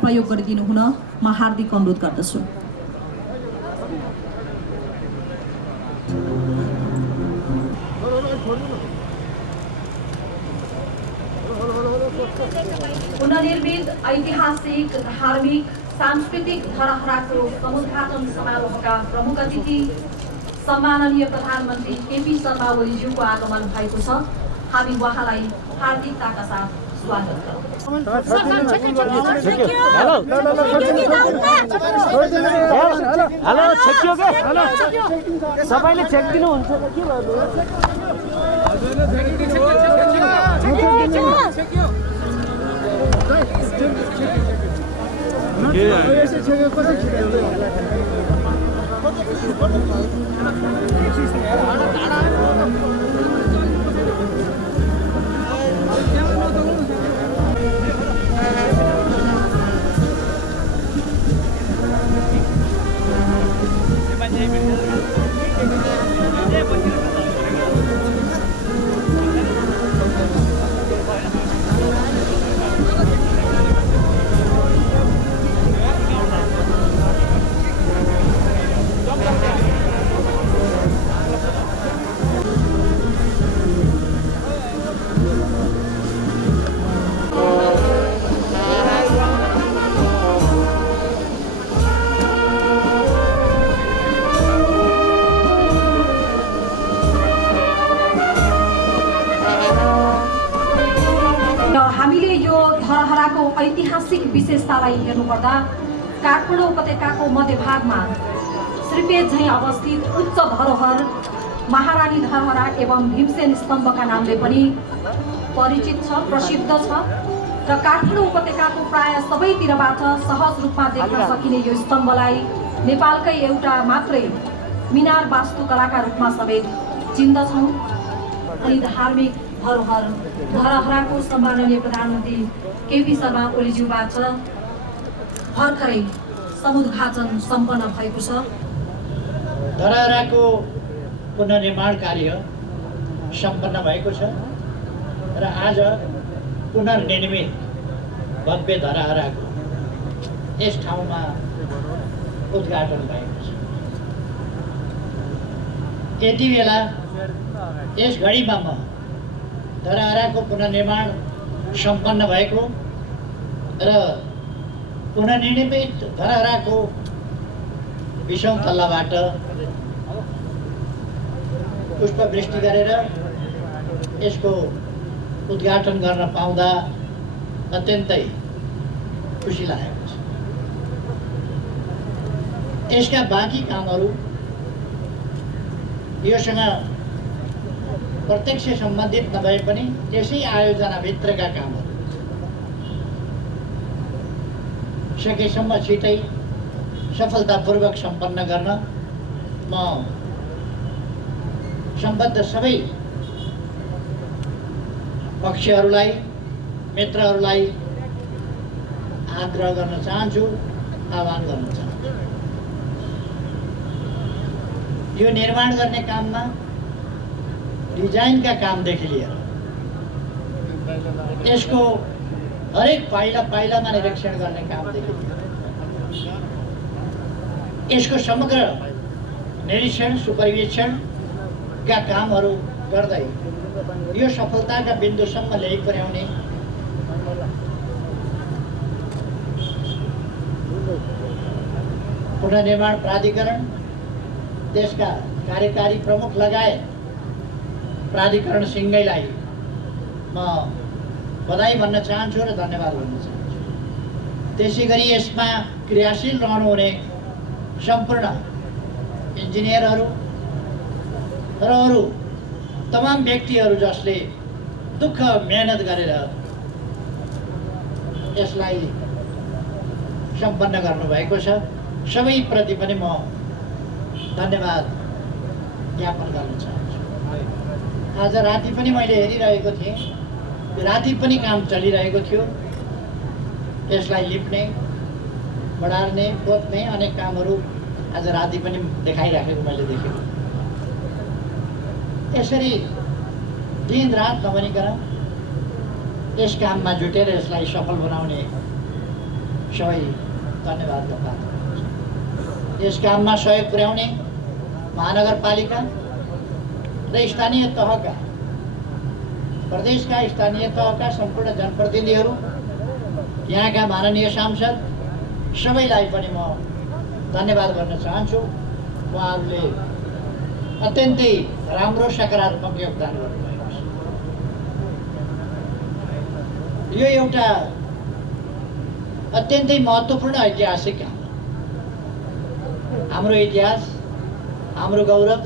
प्रयोग गरिदिनु हुन म हार्दिक अनुरोध गर्दछु। पुनर्निर्मित ऐतिहासिक, धार्मिक, सांस्कृतिक धरोहरको समुद्घाटन समारोहका प्रमुख अतिथि सम्माननीय प्रधानमन्त्री केपी शर्मा ओलीज्यूको आगमन भएको छ। हामी उहाँलाई हार्दिकताका साथ स्वागत गरौँ। सबैले चेक दिनुहुन्छ के भन्नु ऐतिहासिक विशेषतालाई हेर्नुपर्दा काठमाडौँ उपत्यकाको मध्यभागमा श्रीपेट झैँ अवस्थित उच्च धरोहर महारानी धरहरा एवं भीमसेन स्तम्भका नामले पनि परिचित छ, प्रसिद्ध छ र काठमाडौँ उपत्यकाको प्राय सबैतिरबाट सहज रूपमा देख्न सकिने यो स्तम्भलाई नेपालकै एउटा मात्रै मिनार वास्तुकलाका रूपमा समेत चिन्दछौँ। अनि धार्मिक धरोहरको सम्माननीय प्रधानमन्त्री केपी शर्मा ओलीज्यूबाट भर्खरै समुद्घाटन सम्पन्न भएको छ। धरहराको पुनर्निर्माण कार्य सम्पन्न भएको छ र आज पुनर्निर्मित भव्य धरहराको यस ठाउँमा उद्घाटन भएको छ। यति बेला यस घडीमा म धरहराको पुनर्निर्माण सम्पन्न भएको र पुनर्निर्मित धरहराको 20औं तल्लाबाट पुष्पवृष्टि गरेर यसको उद्घाटन गर्न पाउँदा अत्यन्तै खुसी लागेको छ। यसका बाँकी कामहरू योसँग प्रत्यक्ष सम्बन्धित नभए पनि त्यसै आयोजनाभित्रका कामहरू सकेसम्म छिटै सफलतापूर्वक सम्पन्न गर्न म सम्बद्ध सबै पक्षहरूलाई, मित्रहरूलाई आग्रह गर्न चाहन्छु, आह्वान गर्न चाहन्छु। यो निर्माण गर्ने काममा डिजाइनका कामदेखि लिएर यसको हरेक पाइलामा निरीक्षण गर्ने कामदेखि लिएर यसको समग्र निरीक्षण सुपरिवेक्षणका कामहरू गर्दै यो सफलताका बिन्दुसम्म ल्याइ पुर्याउने पुनर्निर्माण प्राधिकरण, त्यसका कार्यकारी प्रमुख लगायत प्राधिकरण सिंहैलाई म बधाई भन्न चाहन्छु र धन्यवाद भन्न चाहन्छु। त्यसैगरी यसमा क्रियाशील रहनुहुने सम्पूर्ण इन्जिनियरहरू र अरू तमाम व्यक्तिहरू जसले दुःख मेहनत गरेर यसलाई सम्पन्न गर्नुभएको छ, सबैप्रति पनि म धन्यवाद ज्ञापन गर्न चाहन्छु। आज राति पनि मैले हेरिरहेको थिएँ, राति पनि काम चलिरहेको थियो यसलाई लिप्ने बढार्ने पोत्ने अनेक कामहरू आज राति पनि देखाइराखेको मैले देखेको। यसरी दिन रात नभनिकन यस काममा जुटेर यसलाई सफल बनाउने सबै धन्यवादका पात्र हुनुहुन्छ। यस काममा सहयोग पुर्याउने महानगरपालिका र स्थानीय तहका प्रदेशका स्थानीय तहका सम्पूर्ण जनप्रतिनिधिहरू, यहाँका माननीय सांसद सबैलाई पनि म धन्यवाद गर्न चाहन्छु। उहाँहरूले अत्यन्तै राम्रो सकारात्मक योगदान गर्नुभएको छ। यो एउटा अत्यन्तै महत्त्वपूर्ण ऐतिहासिक काम हो। हाम्रो इतिहास, हाम्रो गौरव,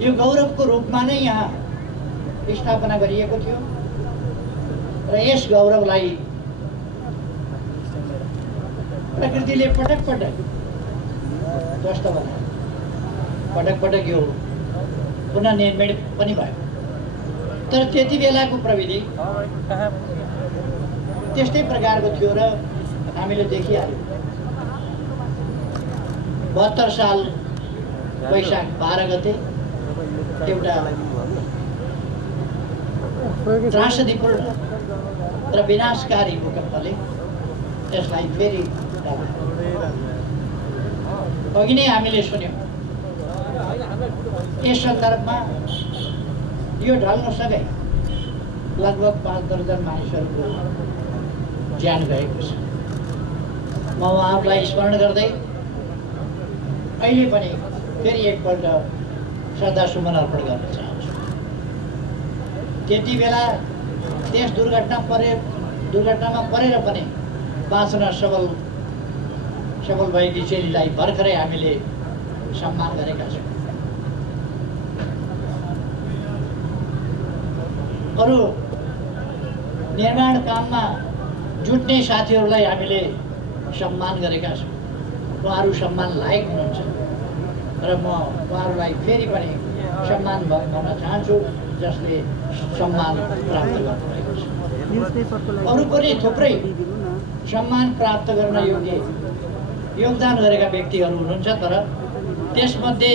यो गौरवको रूपमा नै यहाँ स्थापना गरिएको थियो र यस गौरवलाई प्रकृतिले पटक पटक ध्वस्त बनायो। पटक पटक यो पुनर्निर्माण पनि भयो। तर त्यति बेलाको प्रविधि त्यस्तै प्रकारको थियो र हामीले देखिहाल्यौँ। 72 साल वैशाख 12 गते एउटा त्रासदीपूर्ण र विनाशकारी भूकम्पले यसलाई फेरि अघि नै हामीले सुन्यौँ। यस सन्दर्भमा यो ढल्नसँगै लगभग 5 दर्जन मानिसहरूको ज्यान गएको छ। म उहाँहरूलाई स्मरण गर्दै अहिले पनि फेरि एकपल्ट श्रद्धासुमन अर्पण गर्न चाहन्छु। त्यति बेला त्यस दुर्घटनामा परेर पनि बाँच्न सबल भएकी चेलीलाई भर्खरै हामीले सम्मान गरेका छौँ। अरू निर्माण काममा जुट्ने साथीहरूलाई हामीले सम्मान गरेका छौँ। उहाँहरू सम्मान लायक हुनुहुन्छ र म उहाँहरूलाई फेरि पनि सम्मान गर्न चाहन्छु जसले सम्मान प्राप्त गर्नुभएको छ। अरू पनि थुप्रै सम्मान प्राप्त गर्न योग्य योगदान गरेका व्यक्तिहरू हुनुहुन्छ, तर त्यसमध्ये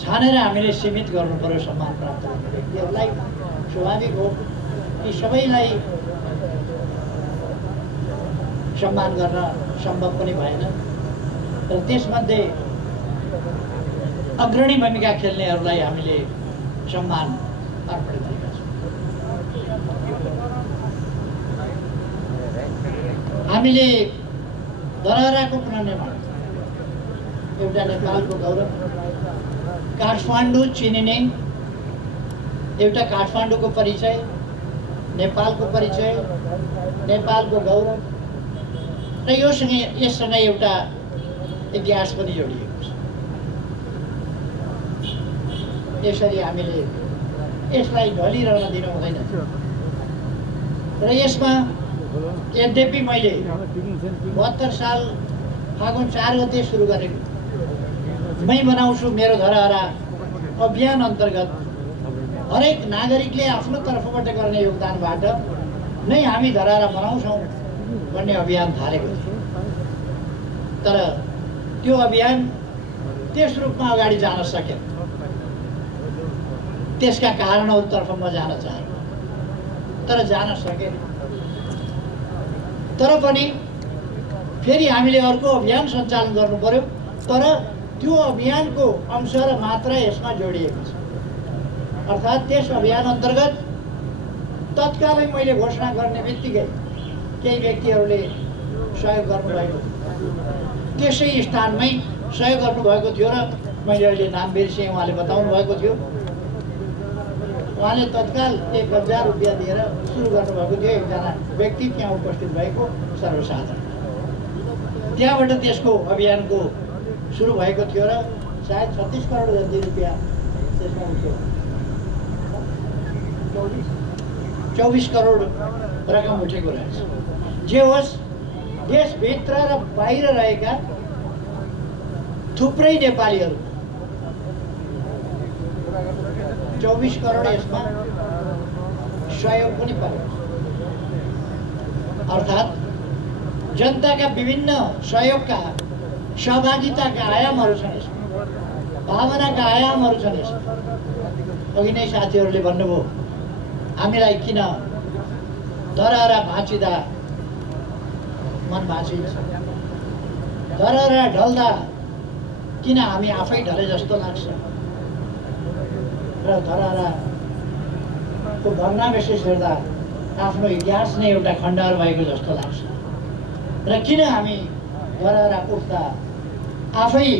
छानेर हामीले सीमित गर्नु पर्यो सम्मान प्राप्त गर्ने व्यक्तिहरूलाई। स्वाभाविक हो कि सबैलाई सम्मान गर्न सम्भव पनि भएन, तर त्यसमध्ये अग्रणी भूमिका खेल्नेहरूलाई हामीले सम्मान अर्पण गरेका छौँ। हामीले धरहराको पुनर्निर्माण एउटा नेपालको गौरव, काठमाडौँ चिनिने एउटा काठमाडौँको परिचय, नेपालको परिचय, नेपालको गौरव र यससँग एउटा इतिहास पनि जोडिएको छ। यसरी हामीले यसलाई ढलिरहन दिनु हुँदैन र यसमा यद्यपि मैले 72 साल फागुन 4 गते सुरु गरेको मै बनाउँछु मेरो धरहरा अभियान अन्तर्गत हरेक नागरिकले आफ्नो तर्फबाट गर्ने योगदानबाट नै हामी धरहरा बनाउँछौँ भन्ने अभियान थालेको थियो। तर त्यो अभियान त्यस रूपमा अगाडि जान सकेन। त्यसका कारणहरूतर्फ म जान चाहेँ, तर जान सकेन। तर पनि फेरि हामीले अर्को अभियान सञ्चालन गर्नु पर्यो, तर त्यो अभियानको अंश र मात्रा यसमा जोडिएको छ। अर्थात् त्यस अभियान अन्तर्गत तत्कालै मैले घोषणा गर्ने बित्तिकै केही व्यक्तिहरूले सहयोग गर्नुभएको थियो। त्यसै स्थानमै सहयोग गर्नुभएको थियो र मैले अहिले नाम बिर्सेँ, उहाँले बताउनु भएको थियो। उहाँले तत्काल 1000 रुपियाँ दिएर सुरु गर्नुभएको थियो। एकजना व्यक्ति त्यहाँ उपस्थित भएको सर्वसाधारण, त्यहाँबाट त्यसको अभियानको सुरु भएको थियो र सायद 36 करोड जति रुपियाँ त्यसमा उठ्यो। 24 करोड रकम उठेको रहेछ। जे होस्, देशभित्र र बाहिर रहेका थुप्रै नेपालीहरू 24 करोड यसमा सहयोग पनि पर्यो। अर्थात् जनताका विभिन्न सहयोगका सहभागिताका आयामहरू छन् यसमा, भावनाका आयामहरू छन् यसमा। अघि नै साथीहरूले भन्नुभयो हामीलाई किन धरहरा भाँचिँदा मन भाँचिन्छ, धरहरा ढल्दा किन हामी आफै ढले जस्तो लाग्छ र धरहराको भग्नावशेष हेर्दा आफ्नो इतिहास नै एउटा खण्डहर भएको जस्तो लाग्छ र किन हामी धरहरा उठ्दा आफै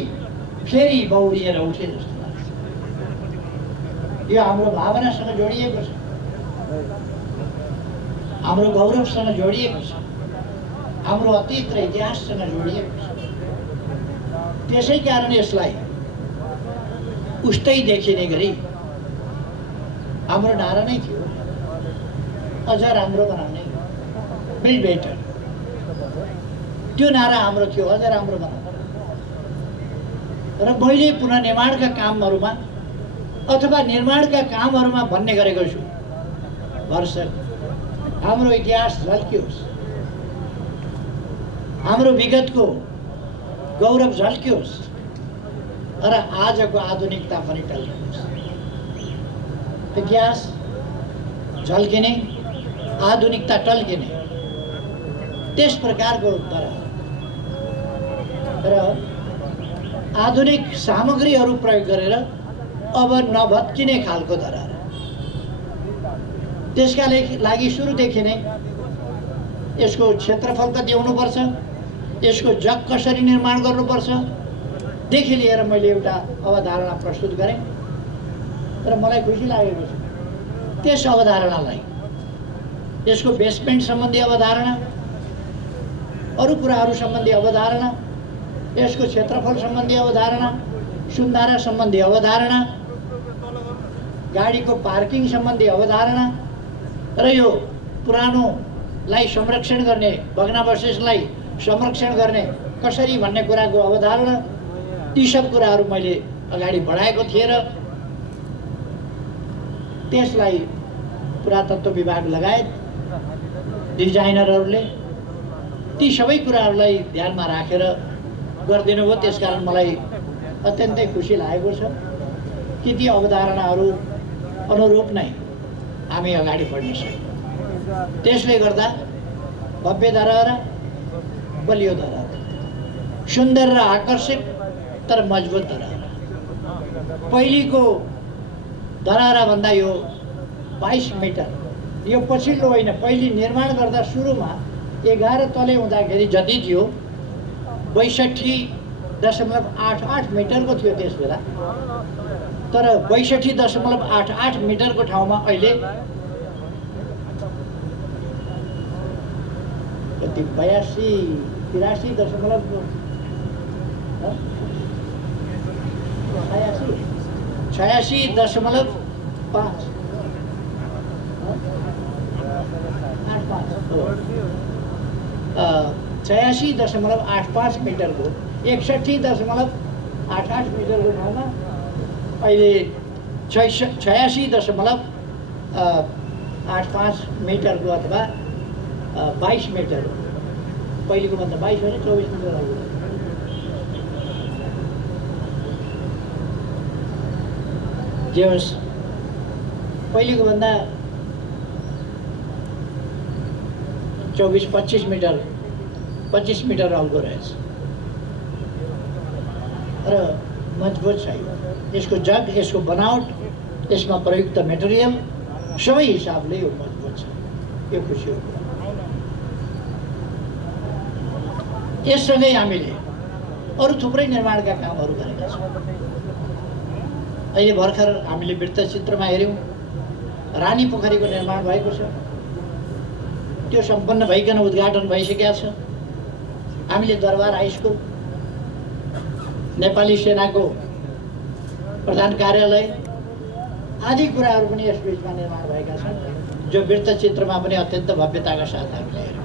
फेरि बौरिएर उठे जस्तो लाग्छ। यो हाम्रो भावनासँग जोडिएको छ, हाम्रो गौरवसँग जोडिएको छ, हाम्रो अतीत र इतिहाससँग जोडिएको छ। त्यसै कारण यसलाई उस्तै देखिने गरी हाम्रो नारा नै थियो, अझ राम्रो बनाउने, बिल्ड बेटर। त्यो नारा हाम्रो थियो, अझ राम्रो बनाउने। र मैले पुनर्निर्माणका कामहरूमा अथवा निर्माणका कामहरूमा भन्ने गरेको छु, भरसक हाम्रो इतिहास झल्कियोस्, हाम्रो विगतको गौरव झल्कियोस् र आजको आधुनिकता पनि टल्कियोस्। इतिहास झल्किने, आधुनिकता टल्किने, त्यस प्रकारको तरह र आधुनिक सामग्रीहरू प्रयोग गरेर अब नभत्किने खालको धरहरा। त्यसका लागि सुरुदेखि नै यसको क्षेत्रफल कति हुनुपर्छ, यसको जग कसरी निर्माण गर्नुपर्छ देखि लिएर मैले एउटा अवधारणा प्रस्तुत गरेँ र मलाई खुसी लागेको छ। त्यस अवधारणालाई, यसको बेसमेन्ट सम्बन्धी अवधारणा, अरू कुराहरू सम्बन्धी अवधारणा, यसको क्षेत्रफल सम्बन्धी अवधारणा, सुन्धारा सम्बन्धी अवधारणा, गाडीको पार्किङ सम्बन्धी अवधारणा र यो पुरानोलाई संरक्षण गर्ने, भग्नावशेषलाई संरक्षण गर्ने कसरी भन्ने कुराको अवधारणा, ती सब कुराहरू मैले अगाडि बढाएको थिएँ र त्यसलाई पुरातत्व विभाग लगायत डिजाइनरहरूले ती सबै कुराहरूलाई ध्यानमा राखेर गरिदिनु भयो। त्यसकारण मलाई अत्यन्तै खुसी लागेको छ कि ती अवधारणाहरू अनुरूप नै हामी अगाडि बढ्न सक्यौँ। त्यसले गर्दा भव्य धरहरा, बलियो धरहरा, सुन्दर र आकर्षक तर मजबुत धरहरा। पहिलेको धरहरा भन्दा यो 22 मिटर, यो पछिल्लो होइन, पहिले निर्माण गर्दा सुरुमा 11 तले हुँदाखेरि जति थियो 62.88 मिटरको थियो त्यस बेला, तर 62.88 मिटरको ठाउँमा अहिले कति 86.85 मिटरको 61.88 मिटरको ठाउँमा अहिले 86.85 मिटरको अथवा 22 मिटर, पहिलेको भन्दा 22 होइन 24 मिटर लाग्यो। जे होस्, पहिलेको भन्दा 24-25 मिटर 25 मिटर अग्लो रहेछ र मजबुत छ। यसको जग, यसको बनावट, यसमा प्रयुक्त मेटेरियल सबै हिसाबले यो मजबुत छ। यो खुसी हो। यससँगै हामीले अरू थुप्रै निर्माणका कामहरू गरेका छौँ। अहिले भर्खर हामीले वृत्तचित्रमा हेऱ्यौँ, रानी पोखरीको निर्माण भएको छ। त्यो सम्पन्न भइकन उद्घाटन भइसकेको छ। हामीले दरबार हाई स्कुल, नेपाली सेनाको प्रधान कार्यालय आदि कुराहरू पनि यस बिचमा निर्माण भएका छन्, जो वृत्तचित्रमा पनि अत्यन्त भव्यताका साथ हामीले हेऱ्यौँ।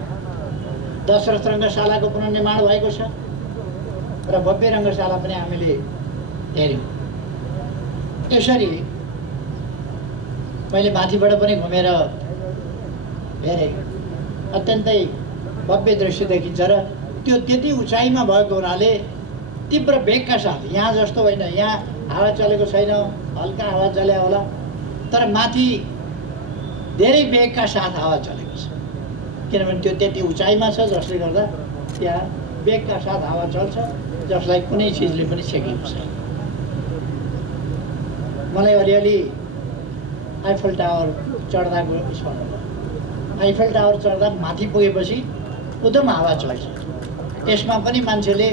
दशरथ रङ्गशालाको पुनर्निर्माण भएको छ र भव्य रङ्गशाला पनि हामीले हेऱ्यौँ। यसरी मैले माथिबाट पनि घुमेर हेरेँ, अत्यन्तै भव्य दृश्य देखिन्छ र त्यो त्यति उचाइमा भएको हुनाले तीव्र वेगका साथ, यहाँ जस्तो होइन, यहाँ हावा चलेको छैन, हल्का हावा चल्या होला, तर माथि धेरै वेगका साथ हावा चलेको छ। किनभने त्यो त्यति उचाइमा छ जसले गर्दा त्यहाँ वेगका साथ हावा चल्छ, जसलाई कुनै चिजले पनि छेकेको छैन। मलाई अलिअलि आइफल टावर चढ्दाको स्मरण भयो। आइफल टावर चढ्दा माथि पुगेपछि उदम हावा चल्छ। यसमा पनि मान्छेले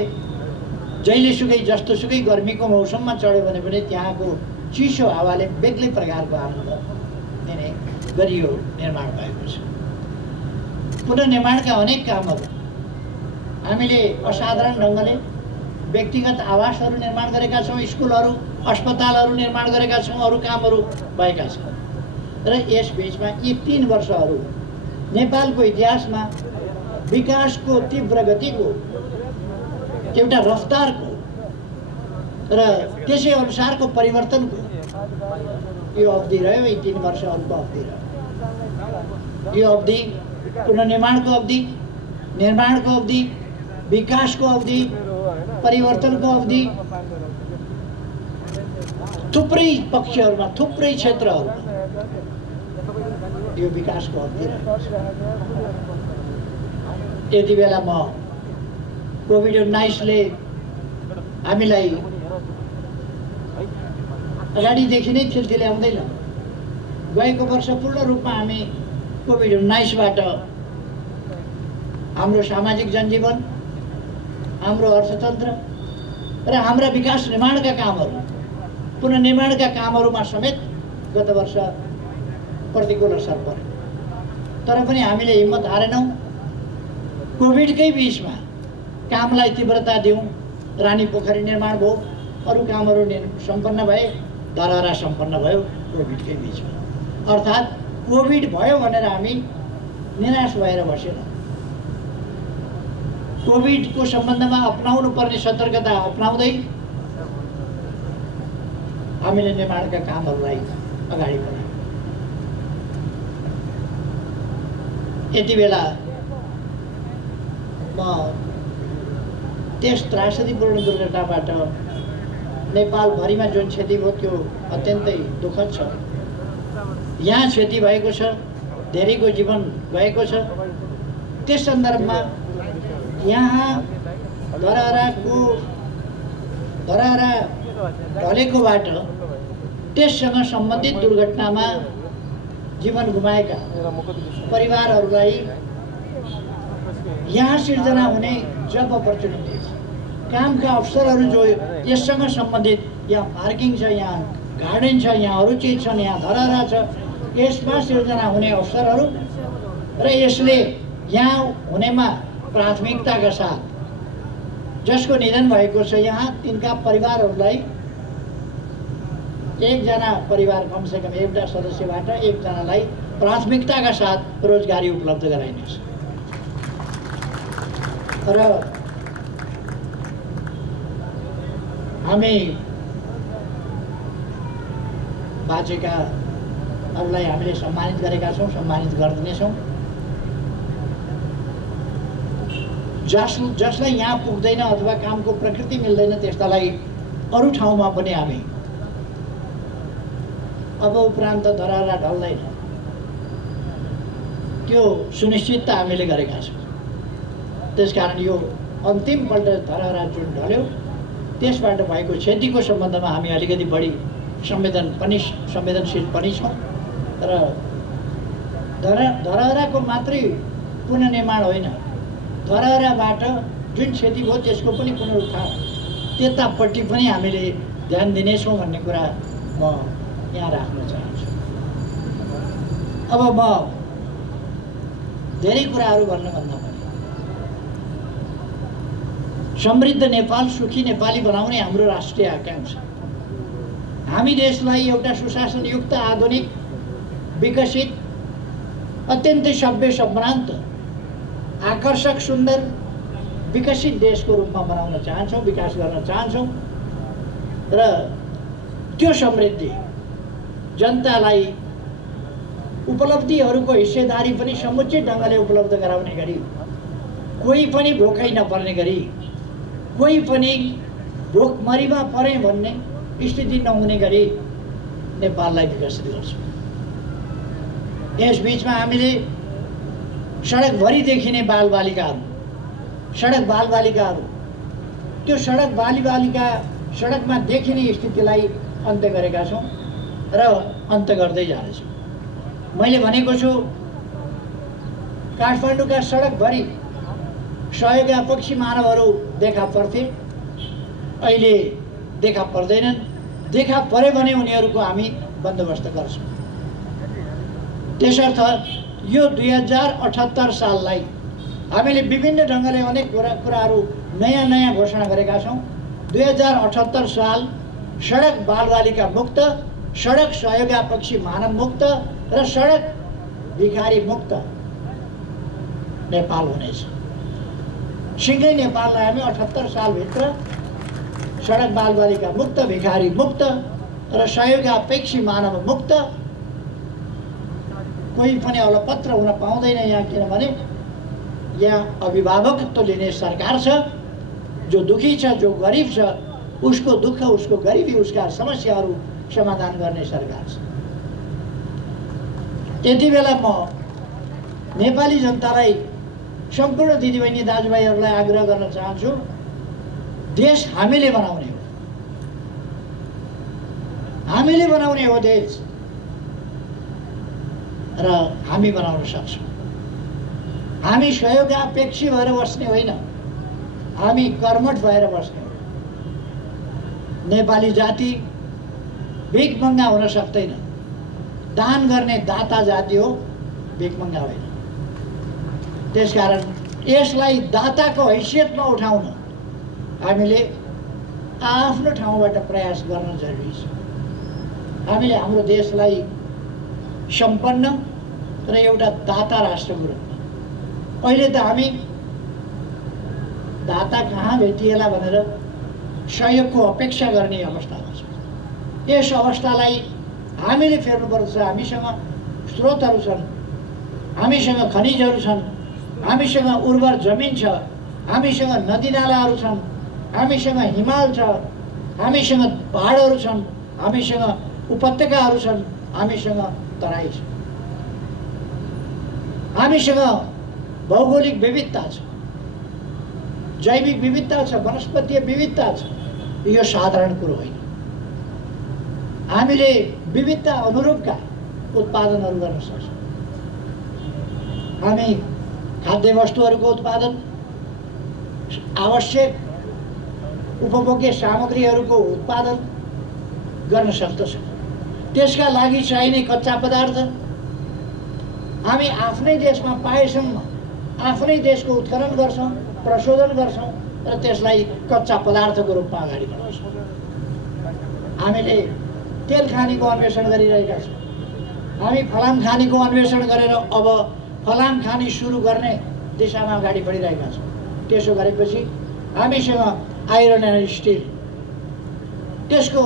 जहिलेसुकै जस्तोसुकै गर्मीको मौसममा चढ्यो भने पनि त्यहाँको चिसो हावाले बेग्लै प्रकारको आनन्द दिने गरियो निर्माण भएको छ। पुनर्निर्माणका अनेक कामहरू हामीले असाधारण ढङ्गले व्यक्तिगत आवासहरू निर्माण गरेका छौँ, स्कुलहरू, अस्पतालहरू निर्माण गरेका छौँ, अरू कामहरू भएका छन्। र यस बिचमा यी 3 वर्षहरू नेपालको इतिहासमा विकासको तीव्र गतिको एउटा रफ्तारको र त्यसै अनुसारको परिवर्तनको यो अवधि रह्यो। यी 3 वर्षहरूको अवधि रह्यो। यो अवधि पुनर्निर्माणको अवधि, निर्माणको अवधि, विकासको अवधि, परिवर्तनको अवधि, थुप्रै पक्षहरूमा, थुप्रै क्षेत्रहरूमा यो विकासको अवधि रहेको छ। यति बेला म कोभिड-19ले हामीलाई अगाडिदेखि नै थिल्थिले आउँदैन। गएको वर्ष पूर्ण रूपमा हामी कोभिड-19बाट हाम्रो सामाजिक जनजीवन, हाम्रो अर्थतन्त्र र हाम्रा विकास निर्माणका कामहरू, पुनर्निर्माणका कामहरूमा समेत गत वर्ष प्रतिकूल असर पर्यो। तर पनि हामीले हिम्मत हारेनौँ। कोभिडकै बिचमा कामलाई तीव्रता दियौँ। रानी पोखरी निर्माण भयो, अरू कामहरू सम्पन्न भए, धरहरा सम्पन्न भयो कोभिडकै बिचमा। अर्थात् कोभिड भयो भनेर हामी निराश भएर बसेनौँ। कोभिडको सम्बन्धमा अपनाउनु पर्ने सतर्कता अपनाउँदै हामीले निर्माणका कामहरूलाई अगाडि बढायौँ। यति बेला म त्यस त्रासदीपूर्ण दुर्घटनाबाट नेपालभरिमा जुन क्षति भयो त्यो अत्यन्तै दुःखद छ। यहाँ क्षति भएको छ, धेरैको जीवन गएको छ। त्यस सन्दर्भमा यहाँ धरहरा ढलेकोबाट त्यससँग सम्बन्धित दुर्घटनामा जीवन गुमाएका परिवारहरूलाई यहाँ सिर्जना हुने जब अपर्च्युनिटिज, कामका अवसरहरू जो यससँग सम्बन्धित, यहाँ पार्किङ छ, यहाँ गार्डन छ, यहाँ अरू चिज छन्, यहाँ धरहरा छ, यसमा सिर्जना हुने अवसरहरू र यसले यहाँ हुनेमा प्राथमिकताका साथ जसको निधन भएको छ यहाँ तिनका परिवारहरूलाई एकजना परिवार कमसेकम एउटा सदस्यबाट एकजनालाई प्राथमिकताका साथ रोजगारी उपलब्ध गराइनेछ। र हामी बाँचेकाहरूलाई हामीले सम्मानित गरेका छौँ, सम्मानित गर्दैछौँ। जसलाई यहाँ पुग्दैन अथवा कामको प्रकृति मिल्दैन त्यस्तालाई अरू ठाउँमा पनि हामी अब उपरान्त धरहरा ढल्दैन त्यो सुनिश्चितता हामीले गरेका छौँ। त्यसकारण यो अन्तिमपल्ट धरहरा जुन ढल्यो त्यसबाट भएको क्षतिको सम्बन्धमा हामी अलिकति बढी संवेदनशील पनि छौँ र धरहराको मात्रै पुनर्निर्माण होइन, धरहराबाट जुन क्षति भयो त्यसको पनि पुनरुत्थान, त्यतापट्टि पनि हामीले ध्यान दिनेछौँ भन्ने कुरा म यहाँ राख्न चाहन्छु। अब म धेरै कुराहरू भन्नुभन्दा पनि समृद्ध नेपाल, सुखी नेपाली बनाउने हाम्रो राष्ट्रिय आकांक्षा, हामी देशलाई एउटा सुशासनयुक्त, आधुनिक, विकसित, अत्यन्तै सभ्य, सम्भ्रान्त, आकर्षक, सुन्दर, विकसित देशको रूपमा बनाउन चाहन्छौँ, विकास गर्न चाहन्छौँ र त्यो समृद्धि जनतालाई उपलब्धिहरूको हिस्सेदारी पनि समुचित ढङ्गले उपलब्ध गराउने गरी कोही पनि भोकै नपर्ने गरी, कोही पनि भोकमरीमा परे भन्ने स्थिति नहुने गरी नेपाललाई विकसित गर्छौँ। यस बिचमा हामीले सडकभरि देखिने बालबालिकाहरू, सडक बालबालिकाहरू, त्यो सडक बालबालिका सडकमा देखिने स्थितिलाई अन्त्य गरेका छौँ र अन्त्य गर्दै जानेछौँ। मैले भनेको छु, काठमाडौँका सडकभरि सहयोगापक्षी मानवहरू देखा पर्थे, अहिले देखा पर्दैनन्। देखा परे भने उनीहरूको हामी बन्दोबस्त गर्छौँ। त्यसर्थ यो 2078 साललाई हामीले विभिन्न ढङ्गले अनेक कुराहरू नयाँ नयाँ घोषणा गरेका छौँ। 2078 साल सडक बालबालिका मुक्त, सडक सहयोगापक्षी मानव मुक्त र सडक भिखारी मुक्त नेपाल हुनेछ। सँगै नेपाललाई हामी 78 सालभित्र सडक बालबालिका मुक्त, भिखारी मुक्त र सहयोगापेक्षी मानव मुक्त, कोही पनि अलपत्र हुन पाउँदैन यहाँ, किनभने यहाँ अभिभावकत्व लिने सरकार छ। जो दुखी छ, जो गरिब छ, उसको दुःख, उसको गरिबी, उसका समस्याहरू समाधान गर्ने सरकार छ। त्यति बेला म नेपाली जनतालाई, सम्पूर्ण दिदीबहिनी दाजुभाइहरूलाई आग्रह गर्न चाहन्छु, देश हामीले बनाउने हो, हामीले बनाउने हो देश, र हामी बनाउन सक्छौँ। हामी सहयोगापेक्षी भएर बस्ने होइन, हामी कर्मठ भएर बस्ने हो। नेपाली जाति भिखमङ्गा हुन सक्दैन। दान गर्ने दाता जाति हो, भिखमङ्गा होइन। त्यसकारण यसलाई दाताको हैसियतमा उठाउन हामीले आफ्नो ठाउँबाट प्रयास गर्न जरुरी छ। हामीले हाम्रो देशलाई सम्पन्न र एउटा दाता राष्ट्रको रूपमा, अहिले त हामी दाता कहाँ भेटिएला भनेर सहयोगको अपेक्षा गर्ने अवस्थामा छ। यस अवस्थालाई हामीले फेर्नुपर्छ। हामीसँग स्रोतहरू छन्, हामीसँग खनिजहरू छन्, हामीसँग उर्वर जमिन छ, हामीसँग नदीनालाहरू छन्, हामीसँग हिमाल छ, हामीसँग पहाडहरू छन्, हामीसँग उपत्यकाहरू छन्, हामीसँग तराई छ, हामीसँग भौगोलिक विविधता छ, जैविक विविधता छ, वनस्पतीय विविधता छ। यो साधारण कुरो होइन। हामीले विविधता अनुरूपका उत्पादनहरू गर्न सक्छौँ। हामी खाद्य वस्तुहरूको उत्पादन, आवश्यक उपभोग्य सामग्रीहरूको उत्पादन गर्न सक्दछौँ। त्यसका लागि चाहिने कच्चा पदार्थ हामी आफ्नै देशमा पाएसम्म आफ्नै देशको उत्खनन गर्छौँ, प्रशोधन गर्छौँ र त्यसलाई कच्चा पदार्थको रूपमा अगाडि बढाउँछौँ। हामीले तेल खानीको अन्वेषण गरिरहेका छौँ। हामी फलाम खानीको अन्वेषण गरेर अब फलाम खानी सुरु गर्ने दिशामा अगाडि बढिरहेका छौँ। त्यसो गरेपछि हामीसँग आइरन एन्ड स्टिल, त्यसको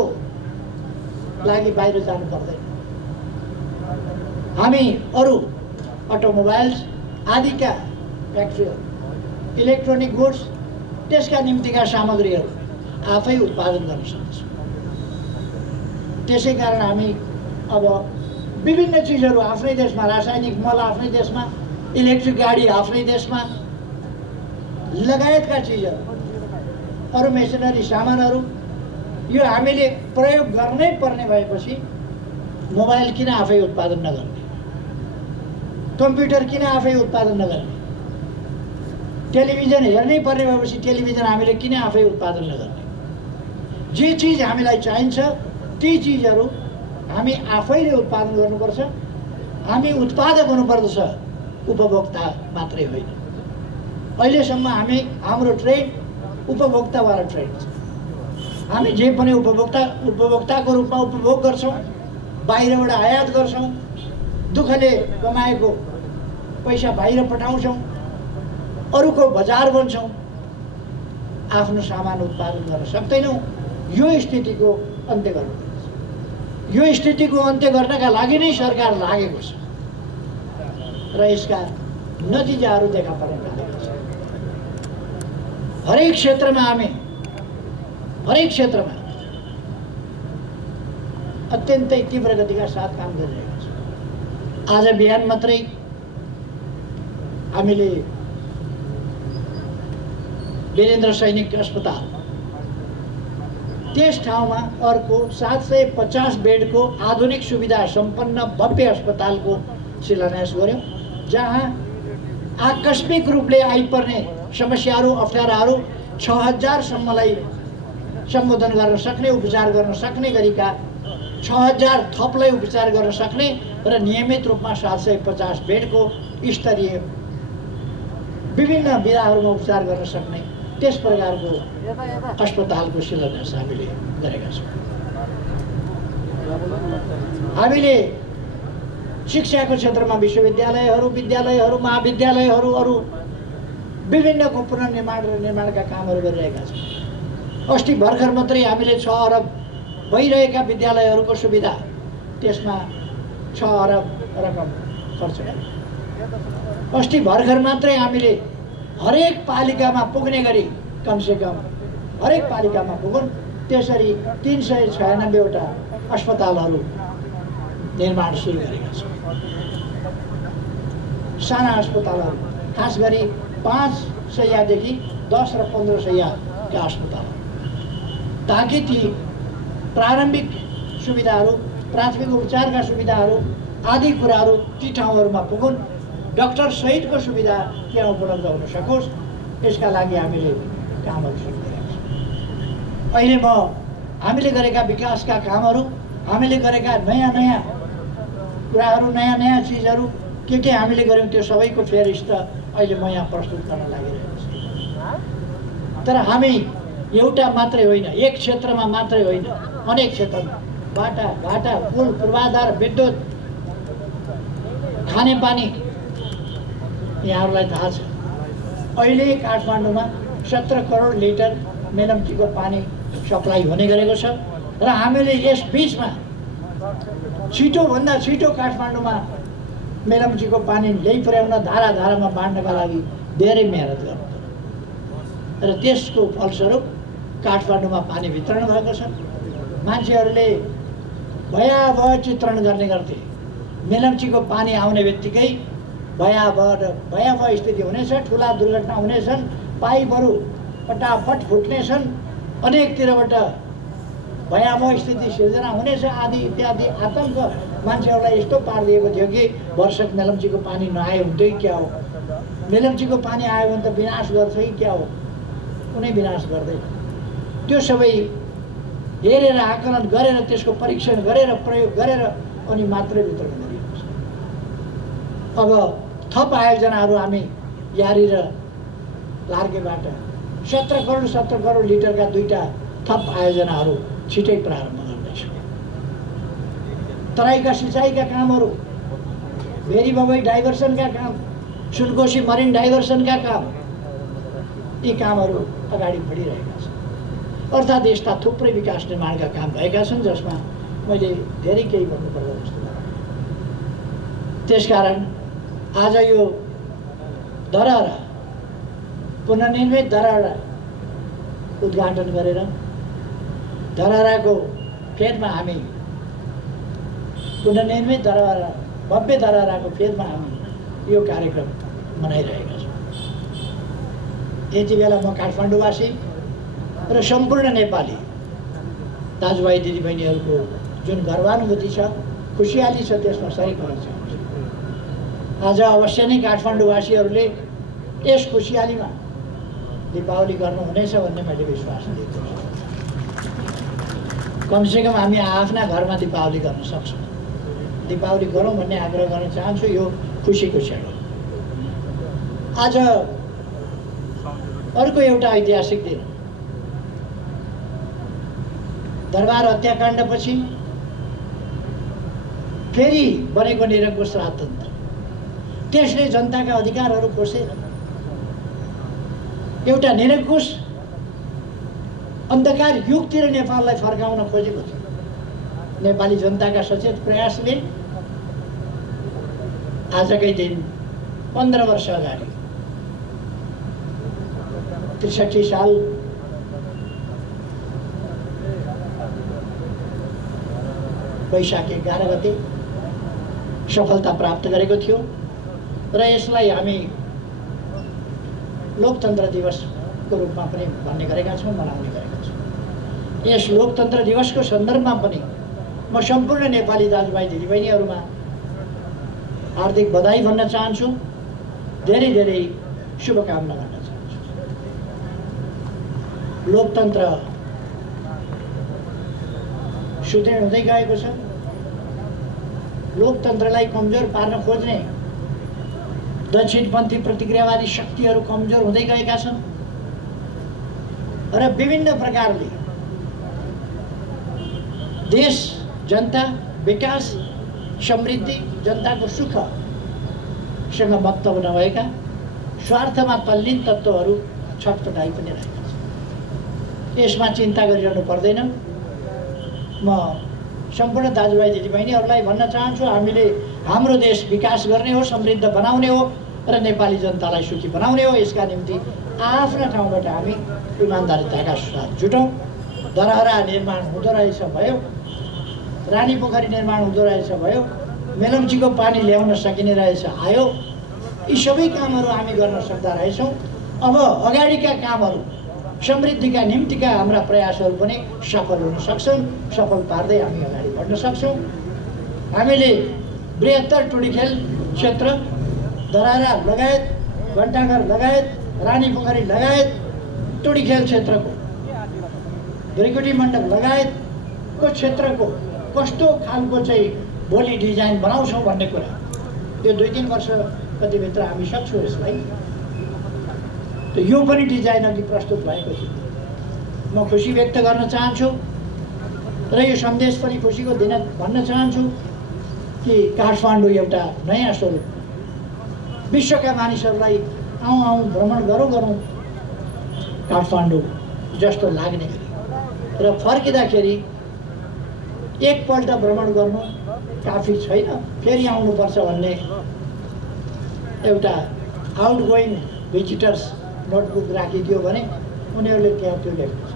लागि बाहिर जानु पर्दैन। हामी अरू अटोमोबाइल्स आदिका फ्याक्ट्रीहरू, इलेक्ट्रोनिक गुड्स, त्यसका निम्तिका सामग्रीहरू आफै उत्पादन गर्न सक्छौँ। त्यसै कारण हामी अब विभिन्न चिजहरू आफ्नै देशमा, रासायनिक मल आफ्नै देशमा, इलेक्ट्रिक गाडी आफ्नै देशमा, लगायतका चिजहरू, अरू मेसिनरी सामानहरू, यो हामीले प्रयोग गर्नै पर्ने भएपछि मोबाइल किन आफै उत्पादन नगर्ने, कम्प्युटर किन आफै उत्पादन नगर्ने, टेलिभिजन हेर्नै पर्ने भएपछि टेलिभिजन हामीले किन आफै उत्पादन नगर्ने। जे चिज हामीलाई चाहिन्छ ती चिजहरू हामी आफैले उत्पादन गर्नुपर्छ। हामी उत्पादक हुनुपर्दछ, उपभोक्ता मात्रै होइन। अहिलेसम्म हाम्रो ट्रेड उपभोक्तावाला ट्रेड छ। हामी जे पनि उपभोक्ताको रूपमा उपभोग गर्छौँ, बाहिरबाट आयात गर्छौँ, दुःखले कमाएको पैसा बाहिर पठाउँछौँ, अरूको बजार बन्छौँ, आफ्नो सामान उत्पादन गर्न सक्दैनौँ। यो स्थितिको अन्त्य गर्नुपर्छ। यो स्थितिको अन्त्य गर्नका लागि नै सरकार लागेको छ र यसका नतिजाहरू देखा पर्न थालेका छन्। हरेक क्षेत्रमा हामी हरेक क्षेत्रमा अत्यन्तै तीव्र गतिका साथ काम गरिरहेका छौँ। आज बिहान मात्रै हामीले वीरेन्द्र सैनिक अस्पताल त्यस ठाउँमा अर्को 750 बेडको आधुनिक सुविधा सम्पन्न भव्य अस्पतालको शिलान्यास गर्यौँ, जहाँ आकस्मिक रूपले आइपर्ने समस्याहरू अप्ठ्याराहरू 6000 सम्मलाई सम्बोधन गर्न सक्ने, उपचार गर्न सक्ने गरीका 6000 थपलाई उपचार गर्न सक्ने र नियमित रूपमा 750 बेडको स्तरीय विभिन्न विधाहरूमा उपचार गर्न सक्ने त्यस प्रकारको अस्पतालको शिलान्यास हामीले गरेका छौँ। हामीले शिक्षाको क्षेत्रमा विश्वविद्यालयहरू, विद्यालयहरू, महाविद्यालयहरू, अरू विभिन्नको पुनर्निर्माण र निर्माणका कामहरू गरिरहेका छौँ। अस्ति भर्खर मात्रै हामीले 6 अरब भइरहेका विद्यालयहरूको सुविधा, त्यसमा 6 अरब रकम खर्च गर्यौँ। अस्ति भर्खर मात्रै हामीले हरेक पालिकामा पुग्ने गरी कमसेकम हरेक पालिकामा पुगुन् त्यसरी 396वटा अस्पतालहरू निर्माण सुरु गरेका छौँ। साना अस्पतालहरू, खास गरी 5 शय्यादेखि 10 र 15 शय्याका अस्पताल, ताकि ती प्रारम्भिक सुविधाहरू, प्राथमिक उपचारका सुविधाहरू आदि कुराहरू ती ठाउँहरूमा पुगुन्, डाक्टर सहितको सुविधा त्यहाँ उपलब्ध हुन सकोस्। यसका लागि हामीले कामहरू सुरु गरेका छौँ। अहिले हामीले गरेका विकासका कामहरू, हामीले गरेका नयाँ नयाँ कुराहरू, नयाँ नयाँ चिजहरू के हामीले गऱ्यौँ त्यो सबैको फेरिस्त अहिले म यहाँ प्रस्तुत गर्न लागिरहेको छु। तर हामी एउटा मात्रै होइन, एक क्षेत्रमा मात्रै होइन, अनेक क्षेत्रमा बाटा घाटा, पुल, पूर्वाधार, विद्युत, खानेपानी, यहाँहरूलाई थाहा छ अहिले काठमाडौँमा 17 करोड लिटर मेलम्चीको पानी सप्लाई हुने गरेको छ र हामीले यस बिचमा छिटोभन्दा छिटो काठमाडौँमा मेलम्चीको पानी ल्याइ पुर्याउन, धारा धारामा बाँड्नका लागि धेरै मेहनत गर्नु र त्यसको फलस्वरूप काठमाडौँमा पानी वितरण भएको छ। मान्छेहरूले भयावह चित्रण गर्ने गर्थे, मेलम्चीको पानी आउने बित्तिकै भयावह स्थिति हुनेछ, ठुला दुर्घटना हुनेछन्, पाइपहरू फटाफट फुट्नेछन्, अनेकतिरबाट भयावह स्थिति सिर्जना हुनेछ आदि इत्यादि आतंक मान्छेहरूलाई यस्तो पारिदिएको थियो कि वर्षक मेलम्चीको पानी नआए हुन्थ्यो क्या हो, मेलम्चीको पानी आयो भने त विनाश गर्छ कि क्या हो, कुनै विनाश गर्दैन। त्यो सबै हेरेर, आकलन गरेर, त्यसको परीक्षण गरेर, प्रयोग गरेर अनि मात्रै वितरण गरिएको छ। अब थप आयोजनाहरू हामी यारी र लार्केबाट 17 करोड लिटरका 2टा थप आयोजनाहरू छिटै प्रारम्भ गर्दैछौँ। तराईका सिँचाइका कामहरू, भेरी बबई डाइभर्सनका काम, सुनकोशी मरिन डाइभर्सनका काम, यी कामहरू अगाडि बढिरहेका छन्। अर्थात् यस्ता थुप्रै विकास निर्माणका काम भएका छन् जसमा मैले धेरै केही भन्नुपर्दा जस्तो लाग्छ। त्यसकारण आज यो धरहरा, पुनर्निर्मित धरहरा उद्घाटन गरेर धरहराको फेदमा हामी पुनर्निर्मित धरहरा, भव्य धरहराको फेदमा हामी यो कार्यक्रम मनाइरहेका छौँ। यति बेला म काठमाडौँवासी र सम्पूर्ण नेपाली दाजुभाइ दिदीबहिनीहरूको जुन गर्वानुभूति छ, खुसियाली छ, त्यसमा सरिक हुन चाहन्छु। आज अवश्य नै काठमाडौँवासीहरूले यस खुसियालीमा दीपावली गर्नुहुनेछ भन्ने मैले विश्वास दिएको छु। कमसेकम हामी आफ्ना घरमा दीपावली गर्न सक्छौँ, दीपावली गरौँ भन्ने आग्रह गर्न चाहन्छु। यो खुसीको क्षण हो। आज अर्को एउटा ऐतिहासिक दिन, दरबार हत्याकाण्डपछि फेरि बनेको निरङ्कुश राजतन्त्र, त्यसले जनताका अधिकारहरू खोसेर एउटा निरङ्कुश अन्धकार युगतिर नेपाललाई फर्काउन खोजेको थियो। नेपाली जनताका सचेत प्रयासले आजकै दिन 15 वर्ष अगाडि 63 साल वैशाख 11 गते सफलता प्राप्त गरेको थियो र यसलाई हामी लोकतन्त्र दिवसको रूपमा पनि भन्ने गरेका छौँ, मनाउने गरेका छौँ। यस लोकतन्त्र दिवसको सन्दर्भमा पनि म सम्पूर्ण नेपाली दाजुभाइ दिदीबहिनीहरूमा हार्दिक बधाई भन्न चाहन्छु, धेरै धेरै शुभकामना भन्न चाहन्छु। लोकतन्त्र सुदृढ हुँदै गएको छ। लोकतन्त्रलाई कमजोर पार्न खोज्ने दक्षिणपन्थी प्रतिक्रियावादी शक्तिहरू कमजोर हुँदै गएका छन् र विभिन्न प्रकारले देश, जनता, विकास, समृद्धि, जनताको सुखसँग मतलब नभएका स्वार्थमा तल्लीन तत्त्वहरू छटपटाइ पनि रहेका छन्। यसमा चिन्ता गरिरहनु पर्दैन। म सम्पूर्ण दाजुभाइ दिदीबहिनीहरूलाई भन्न चाहन्छु, हामीले हाम्रो देश विकास गर्ने हो, समृद्ध बनाउने हो र नेपाली जनतालाई सुखी बनाउने हो। यसका निम्ति आफ्ना ठाउँबाट हामी इमान्दारिताका साथ जुटौँ। धरहरा निर्माण हुँदो रहेछ भयो, रानी पोखरी निर्माण हुँदो रहेछ भयो, मेलम्चीको पानी ल्याउन सकिने रहेछ आयो। यी सबै कामहरू हामी गर्न सक्दा रहेछौँ। अब अगाडिका कामहरू, समृद्धिका निम्तिका हाम्रा प्रयासहरू पनि सफल हुन सक्छन्। सफल पार्दै हामी अगाडि बढ्न सक्छौँ। हामीले बृहत्तर टुँडिखेल क्षेत्र, धरहरा लगायत, घण्टाघर लगायत, रानी पोखरी लगायत, टुँडिखेल क्षेत्रको, धुरीकुटी मण्डप लगायतको क्षेत्रको कस्तो खालको चाहिँ भोलि डिजाइन बनाउँछौँ भन्ने कुरा यो 2-3 वर्ष कतिभित्र हामी सक्छौँ। यसलाई त यो पनि डिजाइन अघि प्रस्तुत भएको थियो। म खुसी व्यक्त गर्न चाहन्छु र यो सन्देश पनि खुसीको दिन भन्न चाहन्छु कि काठमाडौँ एउटा नयाँ स्वरूप विश्वका मानिसहरूलाई आउँ भ्रमण गरौँ काठमाडौँ जस्तो लाग्ने र फर्किँदाखेरि एकपल्ट भ्रमण गर्नु काफी छैन, फेरि आउनुपर्छ भन्ने एउटा आउटगोइङ भिजिटर्स नोटबुक राखिदियो भने उनीहरूले त्यहाँ त्यो लेख्छ।